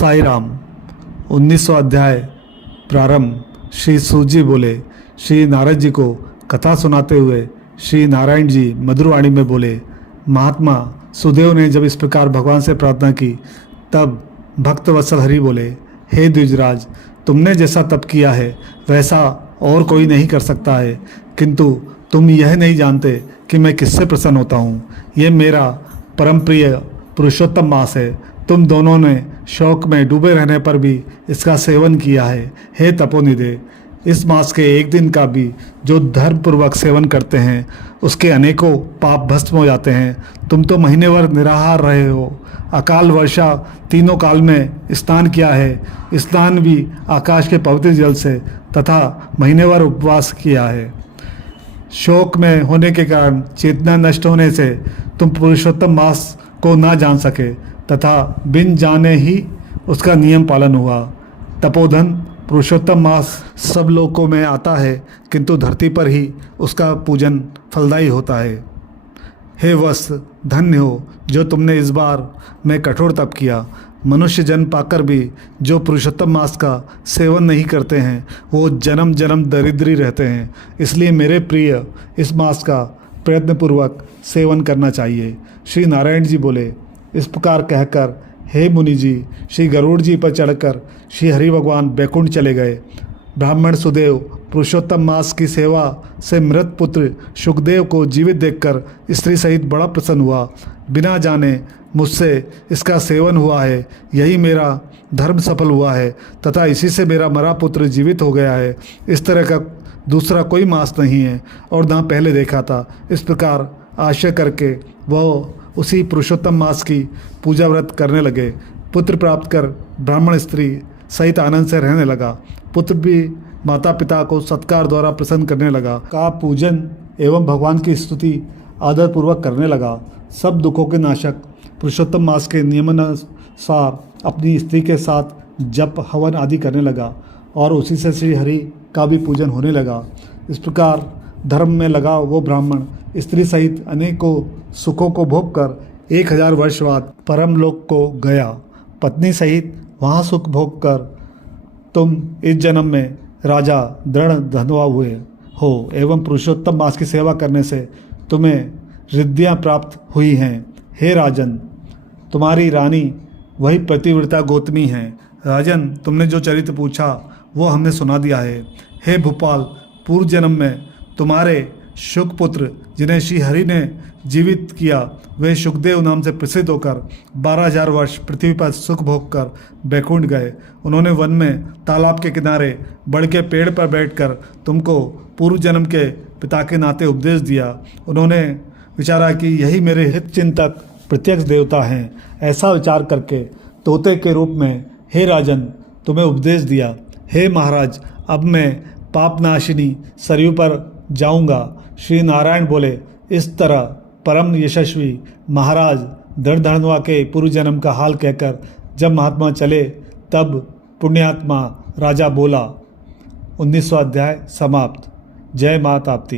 साई राम। 19वां अध्याय प्रारंभ। श्री सूजी बोले। श्री नारद जी को कथा सुनाते हुए श्री नारायण जी मधुर वाणी में बोले, महात्मा सुदेव ने जब इस प्रकार भगवान से प्रार्थना की तब भक्तवत्सल हरि बोले, हे द्विजराज, तुमने जैसा तप किया है वैसा और कोई नहीं कर सकता है, किंतु तुम यह नहीं जानते कि मैं किससे प्रसन्न होता हूँ। ये मेरा परम प्रिय पुरुषोत्तम मास है। तुम दोनों ने शौक में डूबे रहने पर भी इसका सेवन किया है। हे तपोनिधे, इस मास के एक दिन का भी जो धर्मपूर्वक सेवन करते हैं उसके अनेकों पाप भस्म हो जाते हैं। तुम तो महीने भर निराहार रहे हो, अकाल वर्षा तीनों काल में स्नान किया है, स्नान भी आकाश के पवित्र जल से, तथा महीने भर उपवास किया है। शोक में होने के कारण चेतना नष्ट होने से तुम पुरुषोत्तम मास को ना जान सके तथा बिन जाने ही उसका नियम पालन हुआ। तपोधन पुरुषोत्तम मास सब लोकों में आता है, किंतु धरती पर ही उसका पूजन फलदायी होता है। हे वत्स, धन्य हो जो तुमने इस बार में कठोर तप किया। मनुष्य जन्म पाकर भी जो पुरुषोत्तम मास का सेवन नहीं करते हैं वो जन्म जन्म दरिद्री रहते हैं। इसलिए मेरे प्रिय, इस मास का प्रयत्नपूर्वक सेवन करना चाहिए। श्री नारायण जी बोले। इस प्रकार कहकर हे मुनि जी श्री गरुड़ जी पर चढ़कर श्री हरि भगवान बैकुंठ चले गए। ब्राह्मण सुदेव पुरुषोत्तम मास की सेवा से मृत पुत्र शुकदेव को जीवित देखकर स्त्री सहित बड़ा प्रसन्न हुआ। बिना जाने मुझसे इसका सेवन हुआ है, यही मेरा धर्म सफल हुआ है तथा इसी से मेरा मरा पुत्र जीवित हो गया है। इस तरह का दूसरा कोई मास नहीं है और ना पहले देखा था। इस प्रकार आशय करके वह उसी पुरुषोत्तम मास की पूजा व्रत करने लगे। पुत्र प्राप्त कर ब्राह्मण स्त्री सहित आनंद से रहने लगा। पुत्र भी माता पिता को सत्कार द्वारा प्रसन्न करने लगा, का पूजन एवं भगवान की स्तुति आदरपूर्वक करने लगा। सब दुखों के नाशक पुरुषोत्तम मास के नियमानुसार अपनी स्त्री के साथ जप हवन आदि करने लगा और उसी से श्री हरि का भी पूजन होने लगा। इस प्रकार धर्म में लगा वो ब्राह्मण स्त्री सहित अनेकों सुखों को भोग कर 1000 वर्ष बाद परम लोक को गया। पत्नी सहित वहाँ सुख भोग कर तुम इस जन्म में राजा दृढ़ धनवा हुए हो एवं पुरुषोत्तम मास की सेवा करने से तुम्हें रिद्धियाँ प्राप्त हुई हैं। हे राजन, तुम्हारी रानी वही प्रतिव्रता गौतमी हैं। राजन, तुमने जो चरित्र पूछा वो हमने सुना दिया है। हे भूपाल, पूर्व जन्म में तुम्हारे शुक पुत्र जिन्हें श्री हरि ने जीवित किया वे शुकदेव नाम से प्रसिद्ध होकर 12000 वर्ष पृथ्वी पर सुख भोग कर बैकुंठ गए। उन्होंने वन में तालाब के किनारे बड़ के पेड़ पर बैठकर तुमको पूर्व जन्म के पिता के नाते उपदेश दिया। उन्होंने विचारा कि यही मेरे हित चिंतक प्रत्यक्ष देवता हैं। ऐसा विचार करके तोते के रूप में हे राजन तुम्हें उपदेश दिया। हे महाराज, अब मैं पापनाशिनी सरयू पर जाऊंगा। श्री नारायण बोले। इस तरह परम यशस्वी महाराज दृढ़धनवा के पूर्व जन्म का हाल कहकर जब महात्मा चले तब पुण्यात्मा राजा बोला। 19वां अध्याय समाप्त। जय माता आपती।